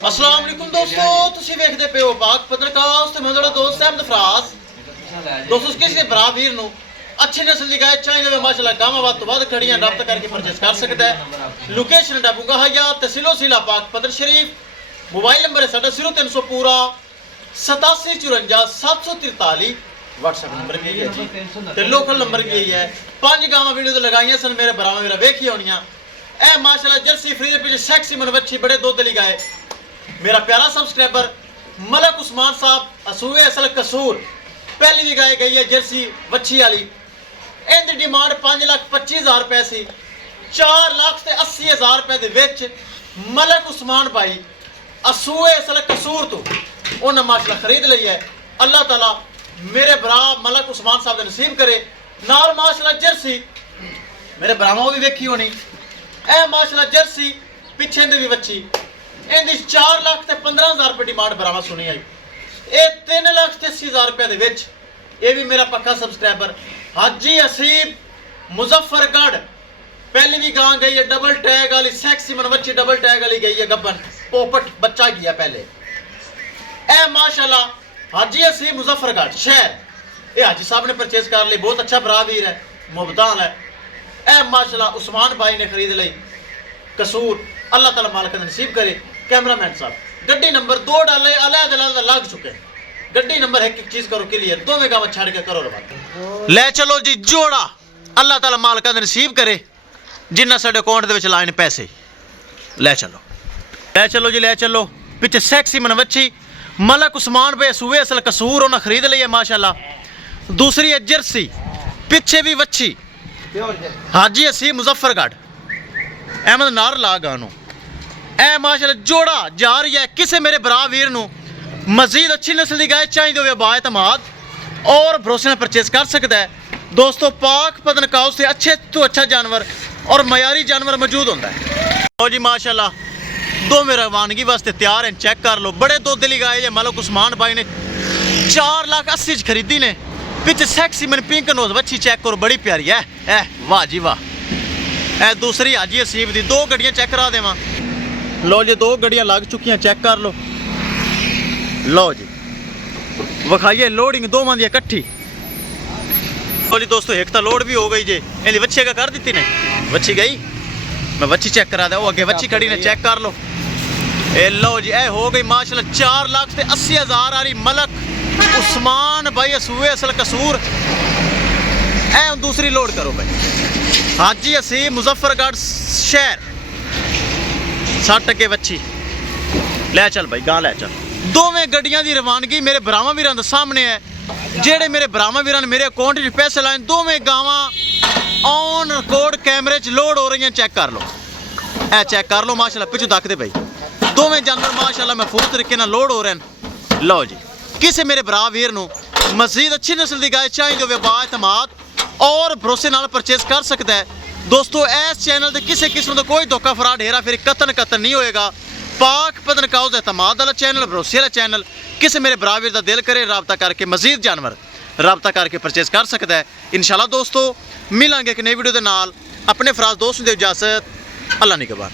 अस्सलाम वालेकुम दोस्तों, ਤੁਸੀਂ ਵੇਖਦੇ ਪਏ ਹੋ ਬਾਗ ਪੱਤਰਕਾਰ ਤੇ ਮੈਂ ਤੁਹਾਡਾ ਦੋਸਤ ਅਹਿਮਦ ਫਰਾਜ਼। ਦੋਸਤੋ ਕਿਸੇ ਭਰਾ ਵੀਰ ਨੂੰ अच्छी नस्ल की गाय चाहिए माशाल्लाह गावां तो बाद खड़ियां रब्ता करके परचेस कर सकता है। लोकेशन है बुगा हया तहसीलो जिला पाक पदर शरीफ। मोबाइल नंबर है साडा 0300 पूरा 8754 743 व्हाट्सएप नंबर भी है जी ते लोकल नंबर भी है। 5 गावां वीडियो तो लगाइयां सन मेरे भरावां मेरा वेखी होनियां। ए माशाल्लाह जर्सी फ्री दे पीछे सेक्सी मन बच्ची बड़े दुध ली गाय। मेरा प्यारा सब्सक्राइबर मलक उस्मान साहब असूए असल कसूर पहली भी गाय गई है जर्सी वच्छी वाली। इनकी डिमांड 5,25,000 रुपए सी। 4,80,000 रुपए दे विच मलक उस्मान भाई असूए असल कसूर तो उन्हें माशाल्लाह खरीद ली है। अल्लाह ताला मेरे भरा मलक उस्मान साहब दे नसीब करे। नाल माशाल्लाह जर्सी मेरे भरावां भी वेखी होनी। ए माशाल्लाह जर्सी पिछे दी भी वच्छी इनकी 4,15,000 रुपए डिमांड भरावां सुनी आई। ये 3,80,000 रुपए दे विच ये भी मेरा पक्का सब्सक्राइबर हाजी असीब मुजफ्फरगढ़ पहली भी गां गई है डबल टैग वाली सेक्सी मन बच्ची डबल टैग वाली गई है गब्बन पोपट बच्चा गया पहले। ए माशाल्लाह हाजी असीब मुजफ्फरगढ़ शहर ये हाजी साहब ने परचेज कर ली। बहुत अच्छा भरा वीर है मुबतान है। ए माशाल्लाह उस्मान भाई ने खरीद ली कसूर। अल्लाह ताला मालिक नसीब करे। कैमरामैन साहब गड्डी नंबर 2 डाले अलग लग चुके हैं। गड्डी नंबर एक चीज करो क्लियर दो में गाँव छड़ के करो रवाना ले चलो जी जोड़ा। अल्लाह ताला मालिक नसीब करे जिन्ना साडे अकाउंट दे विच लाइन पैसे ले चलो जी ले चलो। पिछे सेक्सी मन वच्छी मलक उस्मान भाई सूए असल कसूर उन्हें खरीद ली है माशाल्लाह। दूसरी है जर्सी पिछे भी वच्छी हाजी असी मुजफ्फरगढ़ अहमद नार ला गानो। ए माशाल्लाह जोड़ा जा रही है। किसी मेरे भरा वीर नूं मजीद अच्छी नस्ल की गाय चाहिए हो बाएतमाद और भरोसे में परचेज कर सकता है। दोस्तों पाक पदनकाउ से अच्छे तो अच्छा जानवर और मयारी जानवर मौजूद होता है। लो जी माशाल्लाह दो मेरा रवानगी वास्ते तैयार हैं। चेक कर लो बड़े दुध ली गाय है। मलक उस्मान भाई ने 4,80,000 खरीदी ने। पिछ सैक्सी मन पिंक नोज बच्ची चेक करो बड़ी प्यारी है। ए वाह जी वाह। ए दूसरी हाजी असीब दी 2 गड्डियां चेक करा देवां। लो जी 2 गड्डियां लग चुकी चेक कर लो। लो जी विखाइए लोडिंग दोवां दी इकट्ठी। लो जी दोस्तों एक तो लोड भी हो गई जे इहदी वच्छी का कर दी ने वच्छी गई। मैं वच्छी चेक करा दिया वो अगे वच्छी खड़ी ने चेक कर लो। ए लो जी ए हो गई माशाल्लाह 4,80,000 वाली मलक उस्मान भाई असूए असल कसूर। ए दूसरी लोड करो भाई हाजी असी मुजफ्फरगढ़ शहर 60 के वच्छी ले चल भाई गां ले चल। दोवें गड्डियां दी रवानगी मेरे भरावां वीरां दे सामने है। जेड़े मेरे भरावां वीरां ने मेरे अकाउंट च पैसे लाए दोवें गावां ऑन रिकॉर्ड कैमरे च लोड हो रही हैं। चेक कर लो ए चेक कर लो माशाल्लाह पिछू तकदे भाई दोवें जानवर माशाल्लाह महफूज तरीके नाल लोड हो रहे हैं। लो जी किसी मेरे भरा वीर नूं मजीद अच्छी नस्ल की गाय चाहिए हो बाएतमाद और भरोसे नाल परचेज कर सकता है। दोस्तों इस चैनल से किसी किस्म का कोई धोखा फराड हेरा फेरी कतन नहीं होएगा। पाक पदनकाउ एतमाद वाला चैनल भरोसे वाला चैनल। किसी मेरे बराबर का दिल करे रबता करके मजीद जानवर रबता करके परचेज कर सकता है। इंशाल्लाह दोस्तों मिलांगे एक नई वीडियो के नाल। अपने फराज दोस्त दे इजाजत अल्लाह निगहबान।